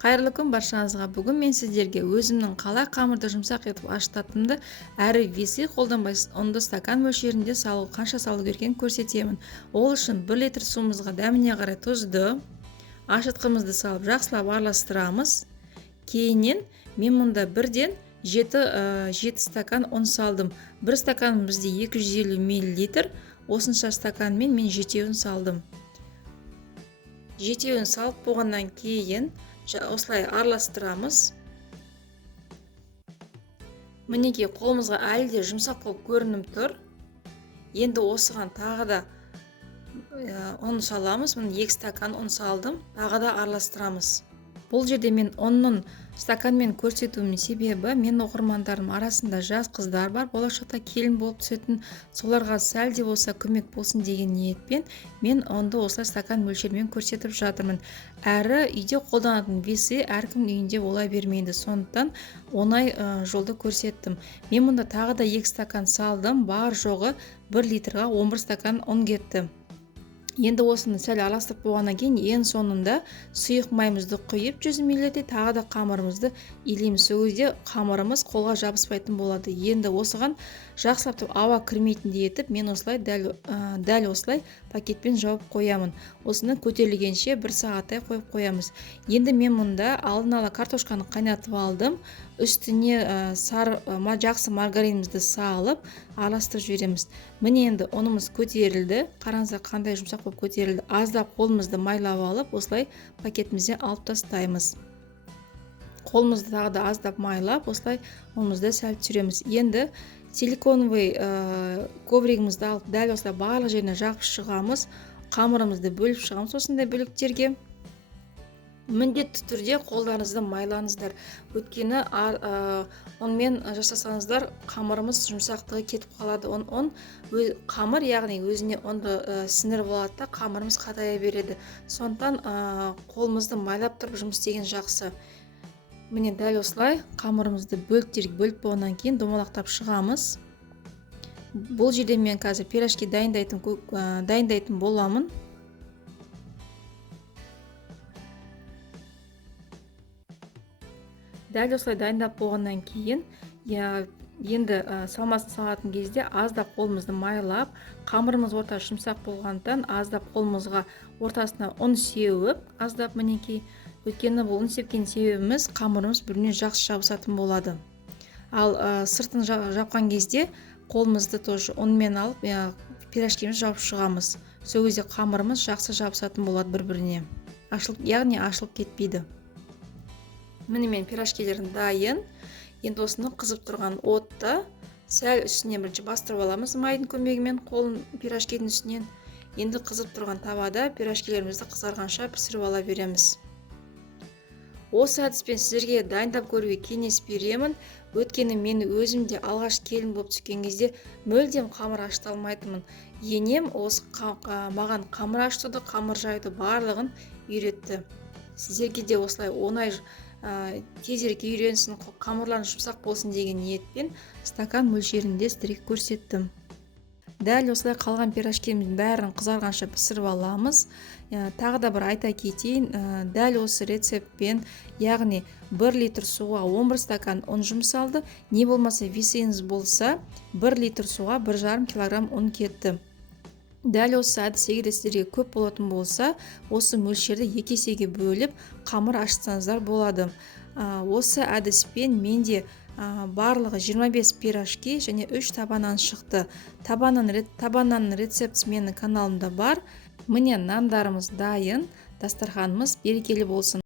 Қайырлы күн баршаңызға. Бүгін мен сіздерге өзімнің қалай қамырды жұмсақ етіп ашытатынымды әрі веси қолданбай ұнды стакан мөлшерінде қанша салу керекенін көрсетемін. Ол үшін 1 литр суымызға дәміне қарай тұзды, ашытқымызды салып жақсылап араластырамыз. Кейіннен мен мұнда бірден 7 стакан ұн салдым. 1 стакан бізде 250 мл, осынша стаканмен мен 7-еуін салдым. 7-еуін салып болғаннан кейін осылай араластырамыз. Мінекей қолымызға әлі де жұмсақ болып көрініп тұр. Енді осыған тағы да ұн саламыз. Мен 2 стакан ұн салдым. Тағы да араластырамыз. Бұл жерде мен ұнның стаканмен көрсетуімнің себебі, мен оқырмандарым арасында жас қыздар бар, болашақта келін болып түсетін, соларға сәл де болса көмек болсын деген ниетпен мен ұнды осылай стакан мөлшермен көрсетіп жатырмын. Әрі үйде қолданатын весі әркім үйінде бола бермейді, сондықтан оңай жолды көрсеттім. Мен мұнда тағы да 2 стакан салдым, бар жоғы 1 литрға 11 стакан ұн кетті. Енді осыны сәл араластырып болғаннан кейін ең соңында сұйық майымызды құйып 100 мл тағы да қамырымызды илейміз. Сол кезде қамырымыз қолға жабыспайтын болады. Енді осыған жақсылап ауа кірмейтіндей етіп мен осылай дәл осылай пакетпен жауып қоямын. Осыны көтерілгенше 1 сағаттай қойып қоямыз. Енді мен мұнда алдын ала картошканы қайнатып алдым. Үстіне жақсы маргаринімізді салып араластырып жібереміз. Міне енді ұнымыз көтерілді. Қараңыздар қандай жұмсақ болып көтерілді. Аздап қолымызды майлап алып, осылай пакетімізде алып тастаймыз. Қолымызды тағы да аздап майлап, осылай ұнымызды сәл түсіреміз. Енді силиконовый ковригімізді алып, дәл осылай барлық жеріне жағып шығамыз. Қамырымызды бөліп шығамыз осындай бөліктерге. Міндетті түрде қолдарыңызды майлаңыздар. Өйткені онымен жасасаңыздар қамырымыз жұмсақтығы кетіп қалады. Қамыр, яғни өзіне ұнды сіңіріп алады да қамырымыз қатая береді. Сондықтан қолымызды майлап тұрып жұмыс істеген жақсы. Міне дәл осылай қамырымызды бөліктерге бөліп болғаннан кейін домалақтап шығамыз. Бұл жерде мен қазір пирожки дайындайтын боламын. Дәл осылай дайындап болғаннан кейін, енді салмасын салатын кезде аздап қолымызды майлап, қамырымыз ортасы жұмсақ болғандықтан аздап қолымызға ортасына ұн сеуіп, аздап мінекей. Өйткені бұл ұн сепкен себебіміз қамырымыз біріне жақсы жабысатын болады. Ал сыртын жапқан кезде қолымызды тоже ұнмен алып, пирожкиміз жауып шығамыз. Сол кезде қамырымыз жақсы жабысатын болады бір-біріне. Яғни ашылып кетпейді. Міне мен пирожкилерім дайын. Енді осыны қызып тұрған отты сәл үстіне бірінші бастырып аламыз майдың көмегімен қолын пирожкидің үстінен. Енді қызып тұрған тавада пирожкилерімізді қызарғанша пісіріп ала береміз. Осы әдіспен сіздерге дайындап көруге кеңес беремін. Өйткені мен өзім де алғаш келін болып түскен кезде мүлдем қамыр ашыта алмайтынмын. Енем маған қамыр ашытуды, қамыр жаюды барлығын үйретті. Сіздерге де осылай оңай тезірек үйренсін, қамырларыңыз жұмсақ болсын деген ниетпен стакан мөлшерінде сіздерге көрсеттім. Дәл осылай қалған пирожкиміздің бәрін қызарғанша пісіріп аламыз. Тағы да бір айта кетейін, дәл осы рецептпен, яғни 1 литр суға 11 стакан ұн жұмсалды. Не болмаса весіңіз болса, 1 литр суға 1,5 килограмм ұн кетті. Дәл осы әдіс егер сіздерге көп болатын болса, осы мөлшерді 2 есеге бөліп қамыр ашытсаңыздар болады. Осы әдіспен менде барлығы 25 пирожки және 3 табаннан шықты. Табаннан рецепт менің каналымда бар. Міне нандарымыз дайын, дастарханымыз берекелі болсын.